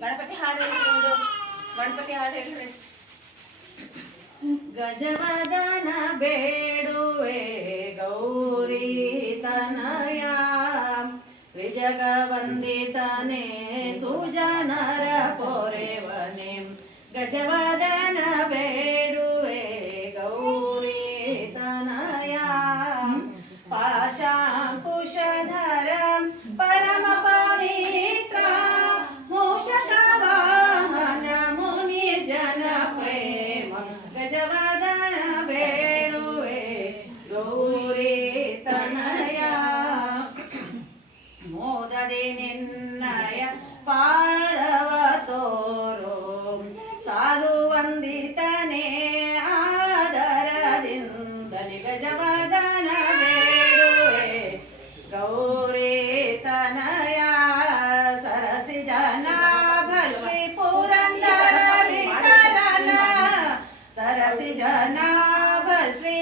ಗಣಪತಿ ಹಾಡು ಗಣಪತಿ ಹಾಡು ಹೇಳ್ರಿ. ಗಜವದನ ಬೇಡುವೆ ಗೌರಿ ತನಯ ತ್ರಿಜಗ ವಂದಿತನೆ ಸುಜನರ ಪೊರೆವನೆ. ಗಜವದನ ಬೇಡುವೆ ಗೌರಿ ತನಯ ಪಾಶಾಂಕುಶಧರ ಪರಮ ಪವಿತ್ರ ಮೂಷಕ ವಾಹನ ಮುನಿ ಜನ ಪ್ರೇಮ. ಗಜವದನ ಬೇಡುವೆ ಗೌರಿ ತನಯ ಮೋದದೆ ನಿನ್ನಯ ಪಾದವ ತೋರೋ ಸಾಧು ವಂದಿತನೇ ಆದರದಿಂದಲಿ. ಗಜವದನ ಬೇಡುವೆ ಗೌರಿ ತನಯ ಸರಸಿ ಜನಾಭ ಶ್ರೀ ಪುರಂದರ ವಿಠಲನ. ಸರಸಿ ಜನಾಭ ಶ್ರೀ